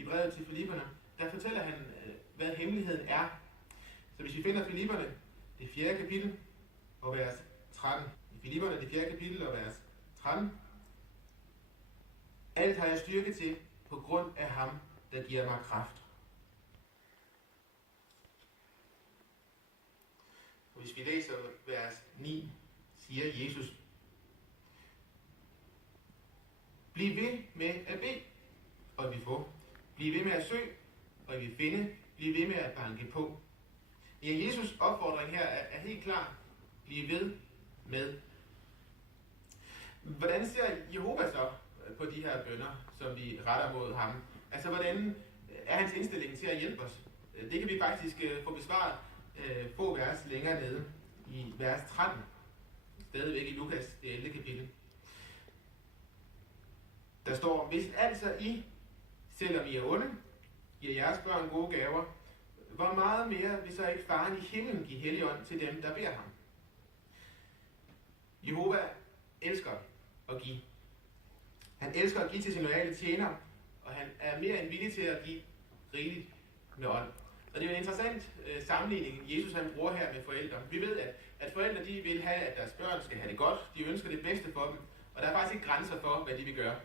i brevet til Filipperne, der fortæller han, hvad hemmeligheden er. Så hvis vi finder Filipperne, det 4. kapitel og vers 13. I Filipperne, det 4. kapitel og vers 13. Alt har jeg styrke til på grund af ham, der giver mig kraft. Og hvis vi læser vers 9, siger Jesus: Bliv ved med at bede, og I vil få. Bliv ved med at søge, og I vil finde. Bliv ved med at banke på. Ja, Jesus opfordring her er helt klar. Bliv ved med. Hvordan ser Jehova så på de her bønner, som vi retter mod ham? Altså, hvordan er hans indstilling til at hjælpe os? Det kan vi faktisk få besvaret få vers længere nede i vers 13. Stadigvæk i Lukas, det 11. kapitel. Der står: Hvis altså I, selvom I er onde, giver jeres børn gode gaver, hvor meget mere vil så ikke faren i himlen give Helligånd til dem, der beder ham? Jehova elsker at give. Han elsker at give til sine loyale tjenere, og han er mere end villig til at give rigeligt med ånd. Og det er jo en interessant sammenligning, Jesus han bruger her med forældre. Vi ved, at forældre de vil have, at deres børn skal have det godt. De ønsker det bedste for dem, og der er faktisk ikke grænser for, hvad de vil gøre.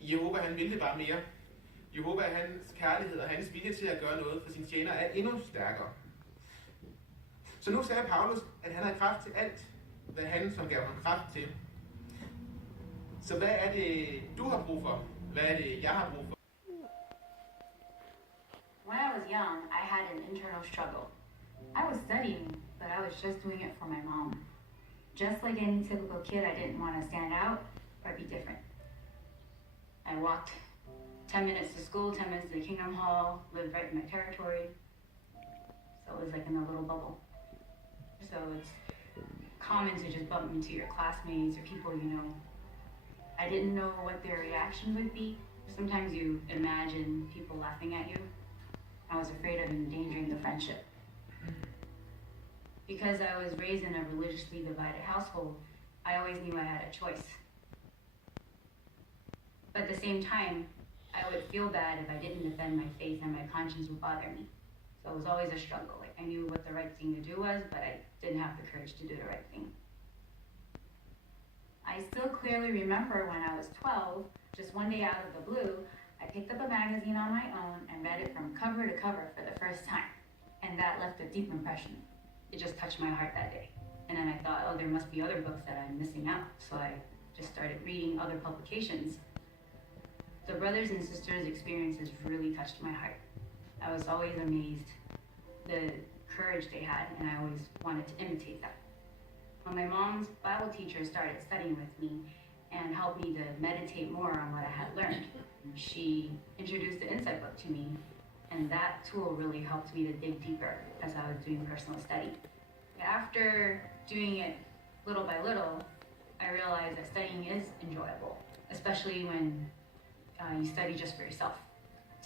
Jehova han vil det bare mere. Jehova, hans kærlighed og hans vilje til at gøre noget for sine tjenere er endnu stærkere. Så nu sagde Paulus, at han har kraft til alt, hvad han som gav ham kraft til. Så hvad er det, du har brug for? Hvad er det, jeg har brug for? When I was young, I had an internal struggle. I was studying, but I was just doing it for my mom. Just like any typical kid, I didn't want to stand out or be different. I walked 10 minutes to school, 10 minutes to the Kingdom Hall, lived right in my territory. So it was like in a little bubble. So it's common to just bump into your classmates or people you know. I didn't know what their reaction would be. Sometimes you imagine people laughing at you. I was afraid of endangering the friendship. Because I was raised in a religiously divided household, I always knew I had a choice. But at the same time, I would feel bad if I didn't defend my faith and my conscience would bother me. So it was always a struggle. Like, I knew what the right thing to do was, but I didn't have the courage to do the right thing. I still clearly remember when I was 12, just one day out of the blue, I picked up a magazine on my own and read it from cover to cover for the first time. And that left a deep impression. It just touched my heart that day. And then I thought, oh, there must be other books that I'm missing out. So I just started reading other publications. The brothers and sisters' experiences really touched my heart. I was always amazed the courage they had, and I always wanted to imitate that. When my mom's Bible teacher started studying with me and helped me to meditate more on what I had learned, she introduced the Insight book to me, and that tool really helped me to dig deeper as I was doing personal study. After doing it little by little, I realized that studying is enjoyable, especially when you study just for yourself,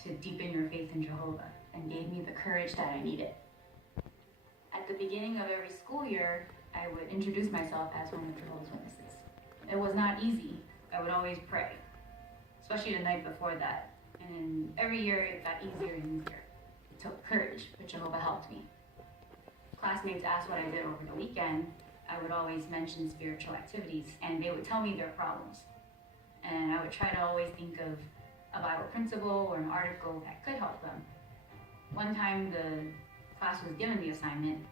to deepen your faith in Jehovah, and gave me the courage that I needed. At the beginning of every school year, I would introduce myself as one of Jehovah's Witnesses. It was not easy. I would always pray, especially the night before that. And every year it got easier and easier. It took courage, but Jehovah helped me. Classmates asked what I did over the weekend. I would always mention spiritual activities, and they would tell me their problems. And I would try to always think of a Bible principle or an article that could help them. One time the class was given the assignment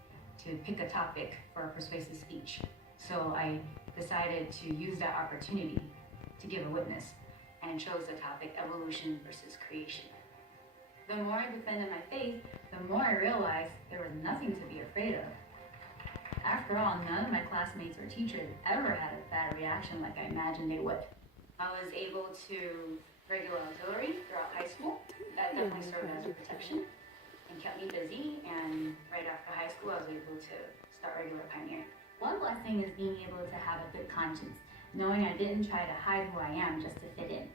to pick a topic for a persuasive speech. So I decided to use that opportunity to give a witness and chose the topic evolution versus creation. The more I defended my faith, the more I realized there was nothing to be afraid of. After all, none of my classmates or teachers ever had a bad reaction like I imagined they would. I was able to regular auxiliary throughout high school. That definitely served as a protection and kept me busy, and right after high school I was able to start regular pioneering. One blessing is being able to have a good conscience, knowing I didn't try to hide who I am just to fit in.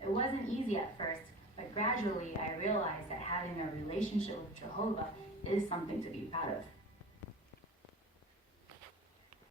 It wasn't easy at first, but gradually I realized that having a relationship with Jehovah is something to be proud of.